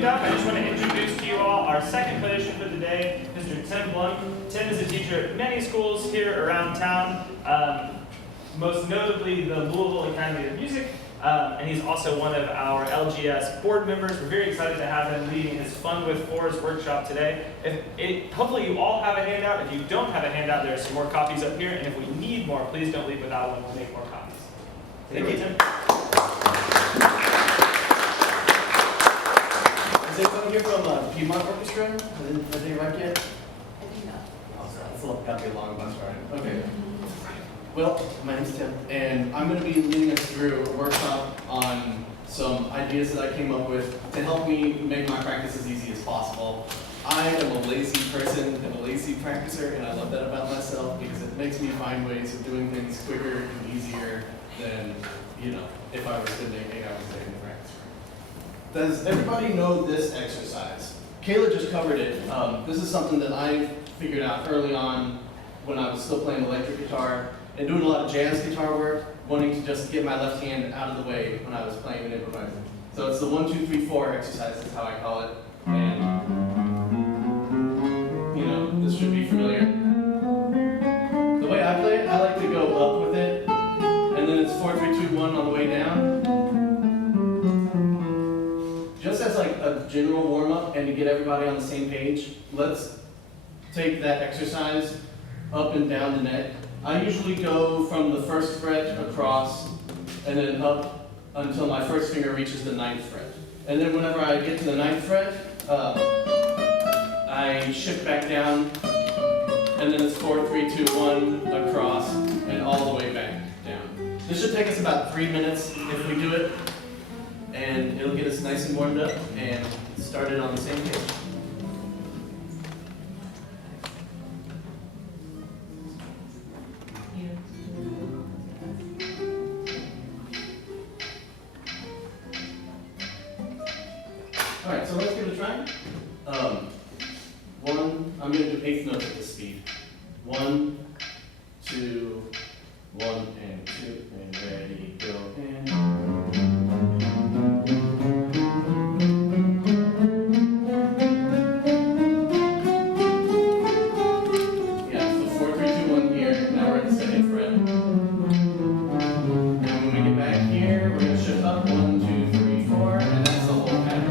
moved up, I just want to introduce to you all our second clinician for the day, Mr. Tim Blunk. Tim is a teacher at many schools here around town, most notably the Louisville Academy of Music, and he's also one of our LGS board members. We're very excited to have him leading his Fun with Fours workshop today. Hopefully you all have a handout. If you don't have a handout, there are some more copies up here, and if we need more, please don't leave without one. We'll make more copies. Thank you, Tim. Is there someone here from Piedmont Orchestra? Have they arrived yet? I think not. Oh, sorry. It's got to be a long bus ride. Okay. Well, my name's Tim, and I'm going to be leading us through a workshop on some ideas that I came up with to help me make my practice as easy as possible. I am a lazy person and a lazy practicer, and I love that about myself because it makes me find ways of doing things quicker and easier than, if I were spending 8 hours a day in the practice room. Does everybody know this exercise? Kayla just covered it. This is something that I figured out early on when I was still playing electric guitar and doing a lot of jazz guitar work, wanting to just get my left hand out of the way when I was playing and improvising. So it's the 1, 2, 3, 4 exercise is how I call it. And, this should be familiar. The way I play it, I like to go up with it, and then it's 4, 3, 2, 1 on the way down. Just as like a general warm-up and to get everybody on the same page, let's take that exercise up and down the neck. I usually go from the 1st fret across and then up until my first finger reaches the 9th fret. And then whenever I get to the 9th fret, I shift back down, and then it's 4, 3, 2, 1 across and all the way back down. This should take us about 3 minutes if we do it, and it'll get us nice and warmed up and started on the same page. All right, so let's give it a try. I'm going to do 8th notes at this speed. 1, 2, 1, and 2, and ready, go, and. Yeah, so 4, 3, 2, 1 here. Now we're at the 2nd fret. And when we get back here, we're going to shift up 1, 2, 3, 4, and that's the whole pattern.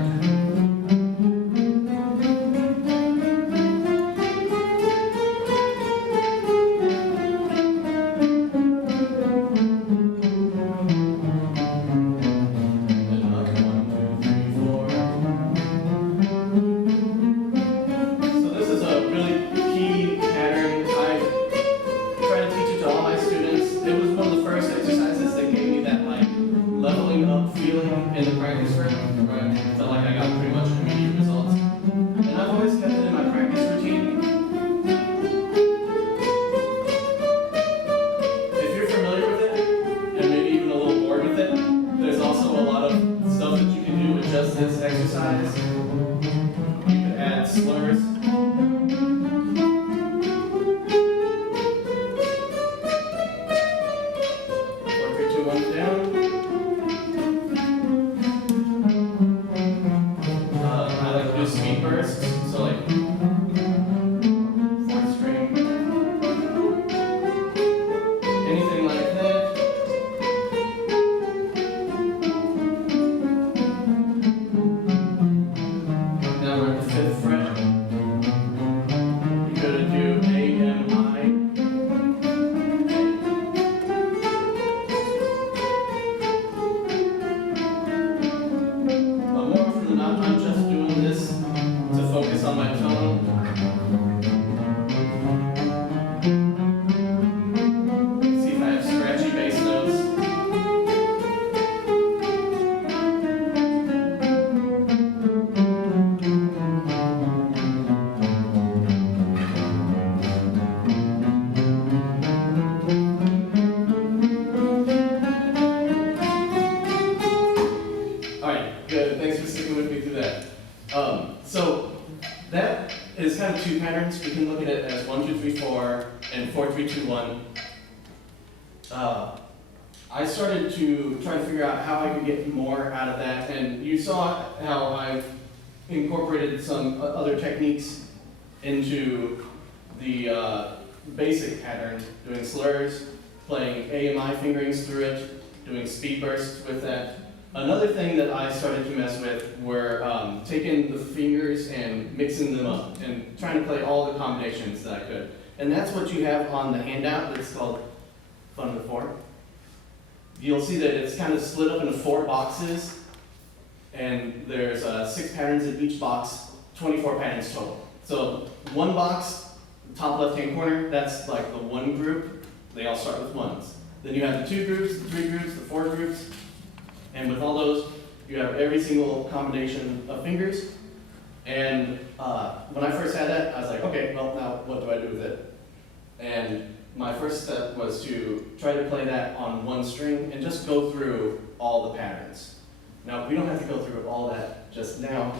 This exercise, you could add slurs. 4, 3, 2, 1 down. I like to do speed bursts, so like 4th string, anything like that. So that is kind of 2 patterns. We can look at it as 1, 2, 3, 4, and 4, 3, 2, 1. I started to try to figure out how I could get more out of that, and you saw how I've incorporated some other techniques into the basic pattern, doing slurs, playing AMI fingerings through it, doing speed bursts with that. Another thing that I started to mess with were taking the fingers and mixing them up and trying to play all the combinations that I could. And that's what you have on the handout that's called Fun with 4. You'll see that it's kind of split up into 4 boxes, and there's 6 patterns in each box, 24 patterns total. So one box, top left-hand corner, that's like the 1 group. They all start with 1s. Then you have the 2 groups, the 3 groups, the 4 groups, and with all those, you have every single combination of fingers. And when I first had that, I was like, okay, well now what do I do with it? And my first step was to try to play that on 1 string and just go through all the patterns. Now, we don't have to go through all that just now.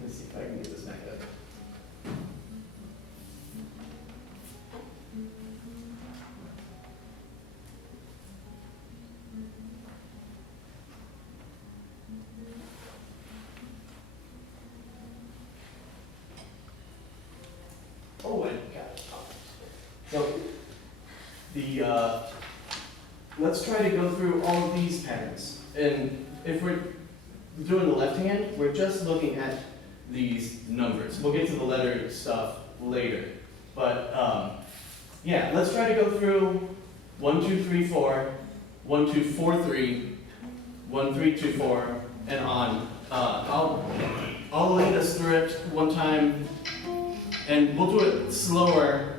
Let's see if I can get this back up. Oh, I got it. So, let's try to go through all of these patterns. And if we're doing the left hand, we're just looking at these numbers. We'll get to the letter stuff later. But yeah, let's try to go through 1, 2, 3, 4, 1, 2, 4, 3, 1, 3, 2, 4, and on. I'll lead us through it one time, and we'll do it slower.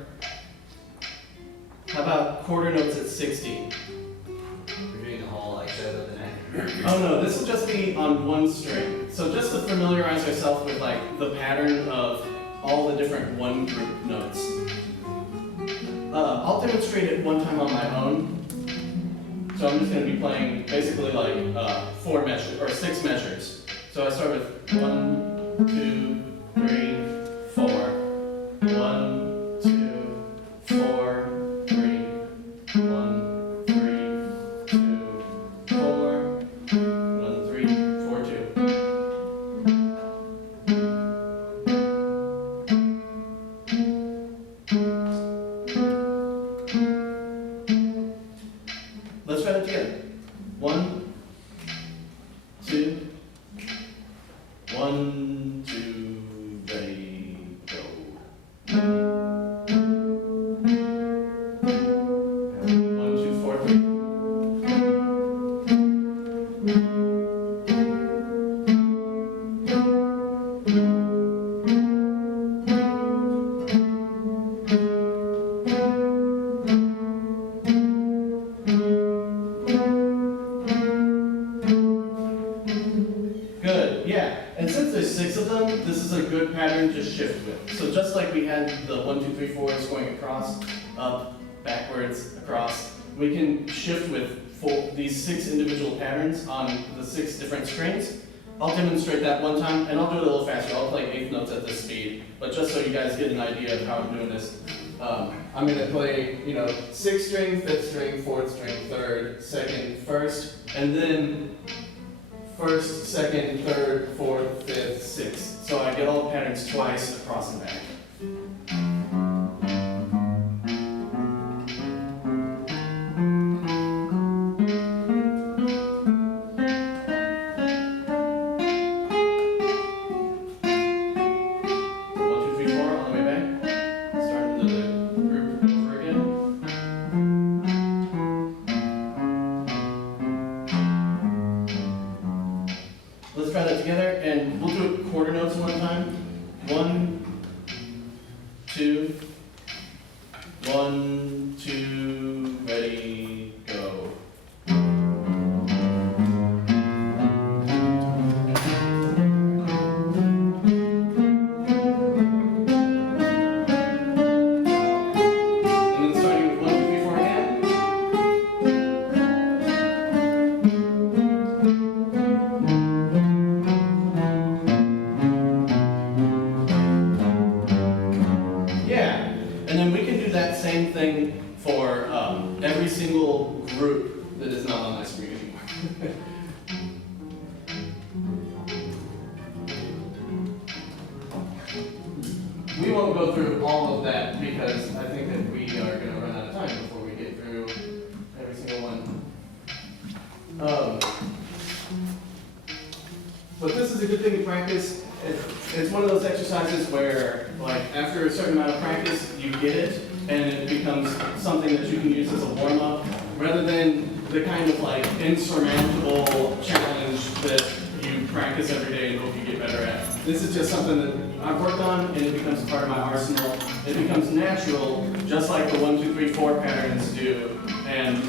How about quarter notes at 60? We're doing the whole like show of the neck. Oh no, this will just be on 1 string. So just to familiarize ourselves with like the pattern of all the different 1 group notes. I'll demonstrate it one time on my own. So I'm just going to be playing basically like 4 measures or 6 measures. So I start with 1, 2, 3, 4. 1, 2, 4, 3, 1, 3, 2, 4, 1, 3, 4, 2. Let's try that together. 1, 2, 1, 2, ready, go. 1, 2, 4, 3. Good, yeah. And since there's 6 of them, this is a good pattern to shift with. So just like we had the 1, 2, 3, 4s going across, up, backwards, across, we can shift with these 6 individual patterns on the 6 different strings. I'll demonstrate that one time, and I'll do it a little faster. I'll play 8th notes at this speed, but just so you guys get an idea of how I'm doing this, I'm going to play, 6th string, 5th string, 4th string, 3rd, 2nd, 1st, and then 1st, 2nd, 3rd, 4th, 5th, 6th. So I get all the patterns twice across and back. Let's try that together, and we'll do it quarter notes one time. 1, 2, 1, 2, ready, go. And then starting with 1, 2, 3, 4 again. Yeah, and then we can do that same thing that because I think that we are going to run out of time before we get through every single one. But this is a good thing to practice. It's one of those exercises where, like, after a certain amount of practice, you get it, and it becomes something that you can use as a warm-up, rather than the kind of, like, insurmountable challenge that you practice every day and hope you get better at. This is just something that I've worked on, and it becomes part of my arsenal. It becomes natural, just like the 1, 2, 3, 4 patterns do, and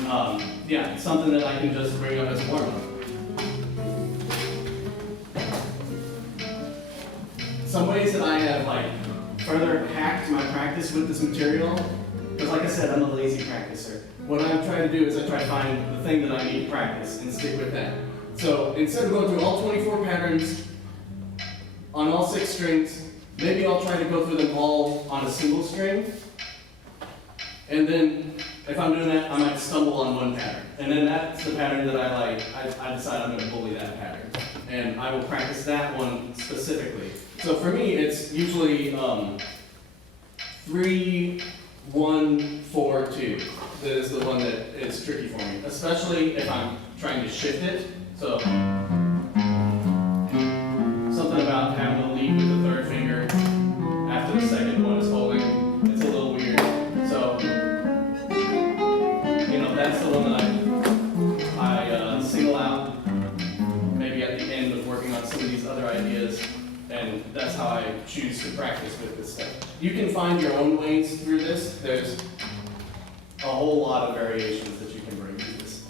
yeah, something that I can just bring up as a warm-up. Some ways that I have like further hacked my practice with this material, because like I said, I'm a lazy practicer. What I'm trying to do is I try to find the thing that I need to practice and stick with that. So instead of going through all 24 patterns on all 6 strings, maybe I'll try to go through them all on a single string. And then if I'm doing that, I might stumble on one pattern. And then that's the pattern that I like. I decide I'm going to bully that pattern. And I will practice that one specifically. So for me, it's usually 3, 1, 4, 2. That is the one that is tricky for me, especially if I'm trying to shift it. So something about having to lead with the 3rd finger after the 2nd one is holding. It's a little weird. So that's the one that I single out. Maybe at the end of working on some of these other ideas. And that's how I choose to practice with this stuff. You can find your own ways through this. There's a whole lot of variations that you can bring to this.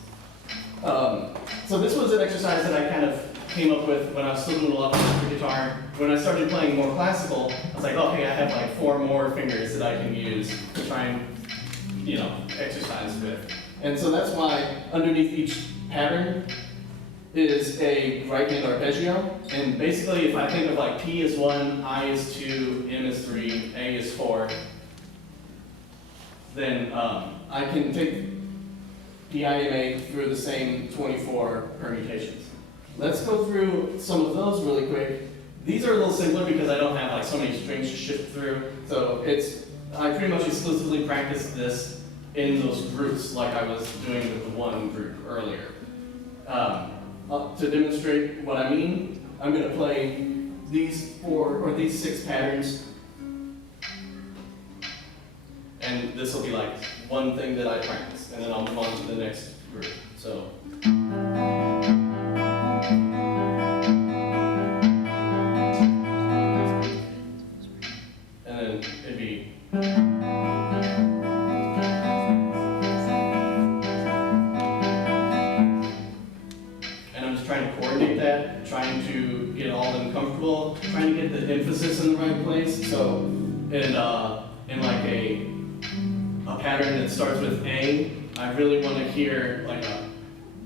So this was an exercise that I kind of came up with when I was still doing a lot of the guitar. When I started playing more classical, I was like, okay, I have like 4 more fingers that I can use to try and, exercise with. And so that's why underneath each pattern is a right hand arpeggio, and basically if I think of like P is 1, I is 2, M is 3, A is 4, then I can take P, I, M, A through the same 24 permutations. Let's go through some of those really quick. These are a little simpler because I don't have like so many strings to shift through, so I pretty much exclusively practice this in those groups like I was doing with the one group earlier. To demonstrate what I mean, I'm going to play these 6 patterns, and this will be like one thing that I practice, and then I'll move on to the next group. So. And then it'd be. Trying to coordinate that, trying to get all of them comfortable, trying to get the emphasis in the right place. So in like a pattern that starts with A, I really want to hear like a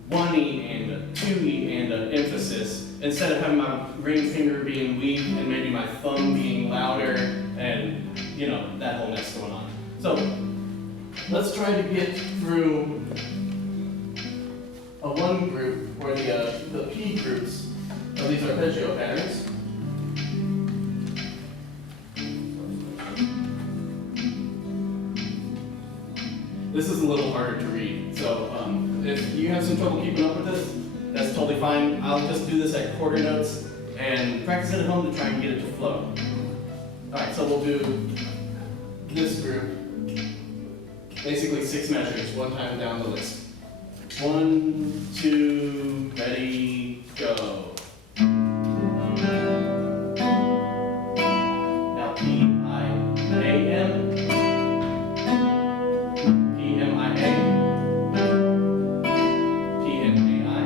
1E and a 2E and an emphasis, instead of having my ring finger being weak and maybe my thumb being louder and that whole mess going on. So let's try to get through a 1 group, or the P groups of these arpeggio patterns. This is a little harder to read, so if you have some trouble keeping up with this, that's totally fine. I'll just do this at quarter notes and practice it at home to try and get it to flow. Alright, so we'll do this group, basically 6 measures, one time down the list. 1, 2, ready, go. Now P, I, A, M. P, M, I, A. P, M, A, I.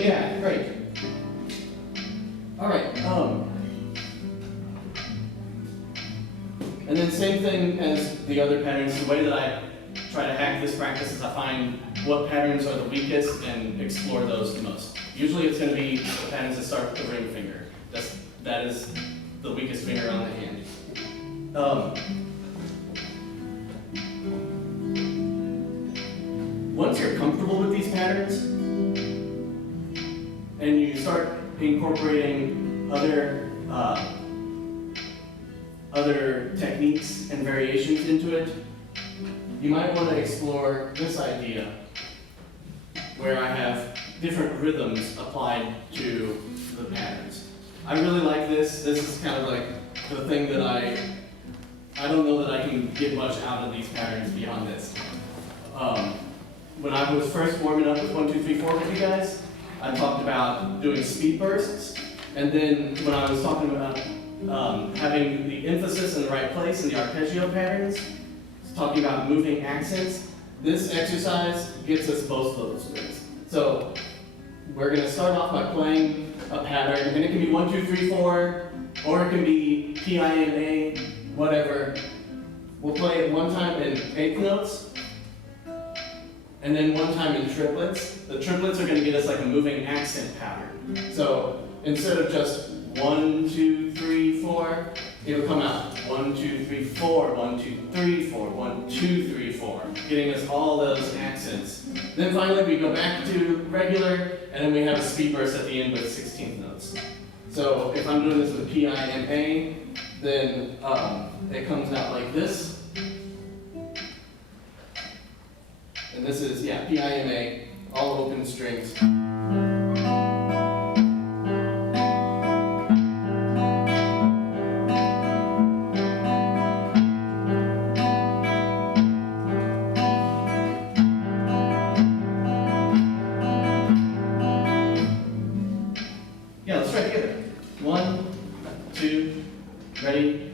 Yeah, great. And then same thing as the other patterns, the way that I try to hack this practice is I find what patterns are the weakest and explore those the most. Usually it's going to be the patterns that start with the ring finger. That is the weakest finger on the hand. once you're comfortable with these patterns, and you start incorporating other techniques and variations into it, you might want to explore this idea where I have different rhythms applied to the patterns. I really like this. This is kind of like the thing that I don't know that I can get much out of these patterns beyond this. When I was first warming up with 1, 2, 3, 4 with you guys, I talked about doing speed bursts, and then when I was talking about having the emphasis in the right place in the arpeggio patterns, talking about moving accents, this exercise gets us both of those things. So we're going to start off by playing a pattern, and it can be 1, 2, 3, 4, or it can be PIMA, whatever. We'll play it one time in eighth notes, and then one time in triplets. The triplets are going to get us like a moving accent pattern. So instead of just 1, 2, 3, 4, it'll come out 1, 2, 3, 4, 1, 2, 3, 4, 1, 2, 3, 4, getting us all those accents. Then finally we go back to regular, and then we have a speed burst at the end with 16th notes. So if I'm doing this with PIMA, then it comes out like this. And this is, yeah, PIMA, all open strings. Yeah, let's try it together. 1, 2, ready,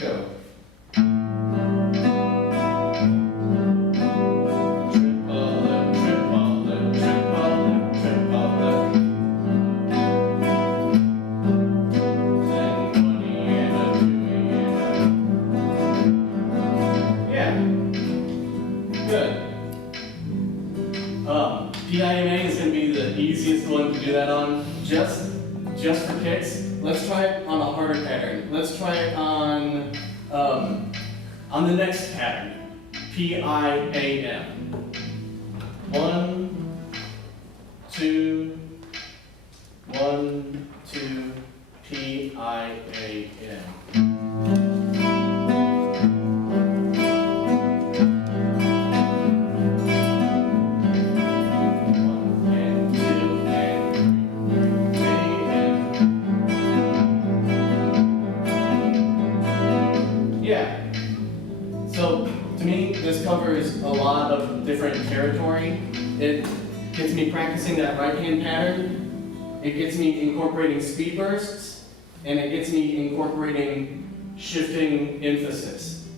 go. PIMA is going to be the easiest one to do that on, just for kicks. Let's try it on a harder pattern. Let's try it on the next pattern, PIAM. 1, 2, 1, 2, PIAM. So to me, this covers a lot of different territory. It gets me practicing that right hand pattern. It gets me incorporating speed bursts, and it gets me incorporating shifting emphasis.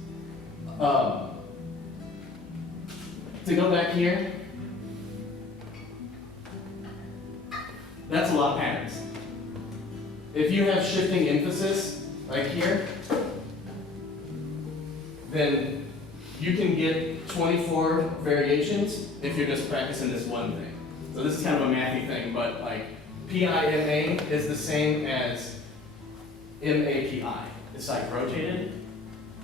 To go back here, that's a lot of patterns. If you have shifting emphasis right here, then you can get 24 variations if you're just practicing this one thing. So this is kind of a mathy thing, but like PIMA is the same as MAPI. It's like rotated,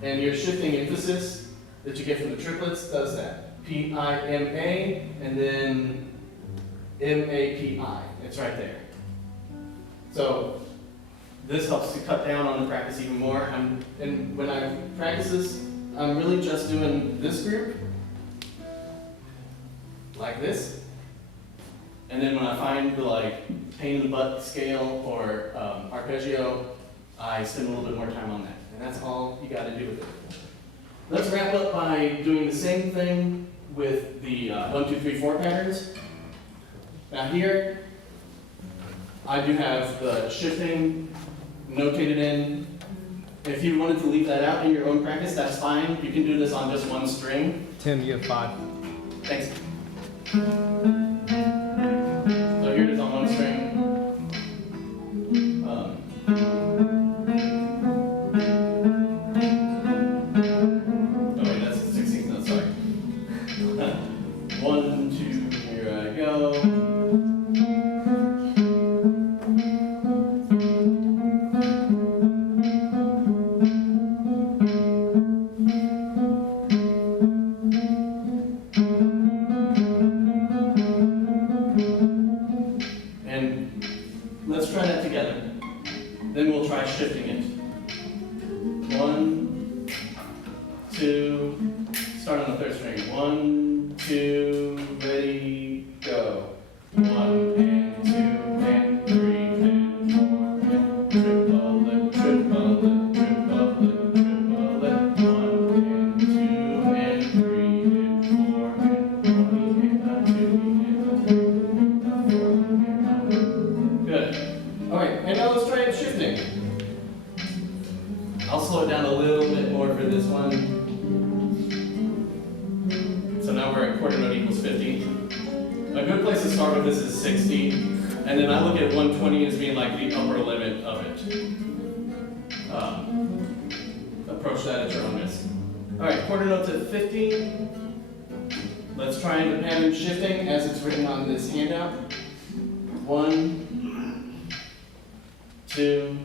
and your shifting emphasis that you get from the triplets does that. PIMA and then MAPI. It's right there. So this helps to cut down on the practice even more. And when I practice this, I'm really just doing this group, like this. And then when I find the like pain in the butt scale or arpeggio, I spend a little bit more time on that. And that's all you gotta do with it. Let's wrap up by doing the same thing with the 1, 2, 3, 4 patterns. Now here, I do have the shifting notated in. If you wanted to leave that out in your own practice, that's fine. You can do this on just one string. Tim, you have 5. Thanks. So here it is on one string. Oh wait, that's the 16th note, sorry. 1, 2, here I go. Then we'll try shifting it. 1, 2, start on the third string. 1, 2, ready, go. 1 and 2 and 3 and 4 and triple it, triple it, triple it, triple it. 1 and 2 and 3 and 4 and 20 and 2 and 4 and good. All right, and now let's try shifting. I'll slow it down a little bit more for this one. So now we're at quarter note equals 50. A good place to start with this is 60, and then I look at 120 as being like the upper limit of it. Approach that at your own risk. All right, quarter note to 50. Let's try the pattern shifting as it's written on this handout. 1, 2,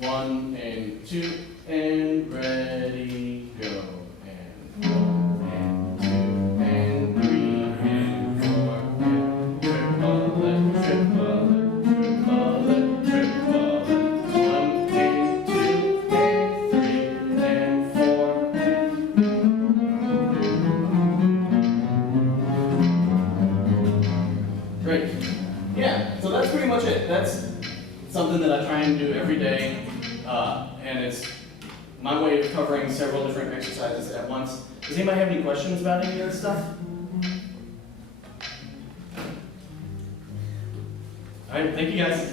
1 and 2, and ready, go. And 1 and 2 and 3 and 4 and triple it, triple it, triple it, triple it. 1 and 2 and 3 and 4 and great. Yeah, so that's pretty much it. That's something that I try and do every day, and it's my way of covering several different exercises at once. Does anybody have any questions about any of this stuff? All right, thank you guys.